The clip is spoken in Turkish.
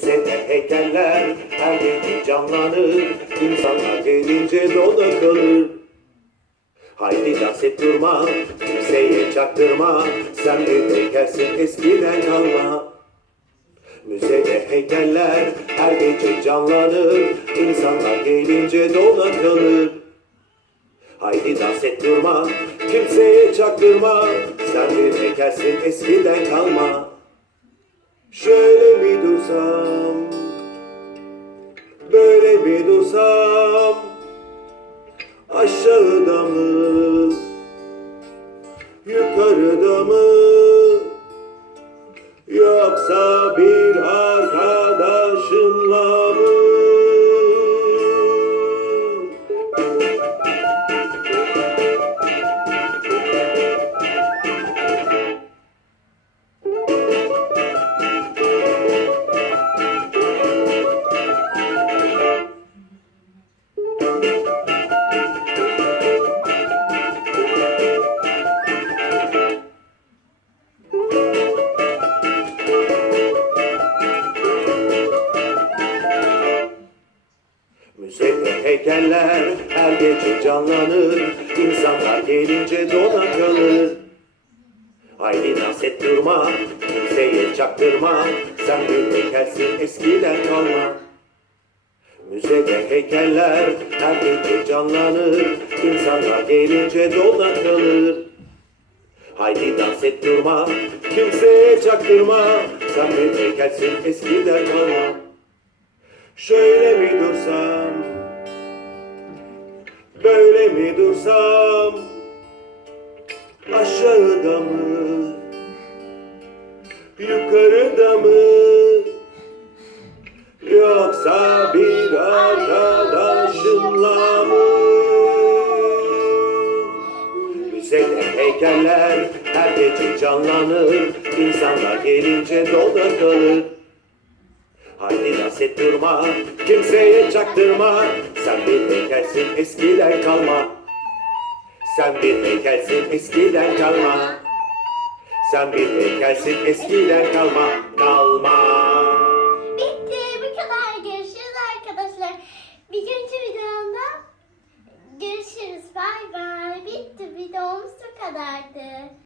Müzede heykeller her gece canlanır. İnsanlar gelince dona kalır. Haydi dans et durma, kimseye çaktırma. Sen bir heykelsin eskiden kalma. Müzede heykeller her gece canlanır. İnsanlar gelince dona kalır. Haydi dans et durma, kimseye çaktırma. Sen bir heykelsin eskiden kalma. Şöyle dursam Böyle mi dursam Aşağıda mı Yukarıda mı Yoksa bir heykeller her gece canlanır İnsanlar gelince dona kalır. Haydi dans et durma Kimseye çaktırma Sen bir heykelsin eskiden kalma. Müzede heykeller her gece canlanır İnsanlar gelince dona kalır. Haydi dans et durma Kimseye çaktırma Sen bir heykelsin eskiden kalma. Şöyle mi dursam mi dursam? Aşağıda mı? Yukarıda mı? Yoksa bir arkadaşınla mı? Müzede heykeller her gece canlanır. İnsanlar gelince dona kalır Haydi dans et durma, kimseye çaktırma sen bir heykelsin eskiden kalma. Sen bir heykelsin eskiden kalma. Sen bir heykelsin eskiden kalma. Kalma. Bitti bu kadar. Görüşürüz arkadaşlar. Bir günkü videomda görüşürüz. Bay bay. Bitti videomuz bu kadardı.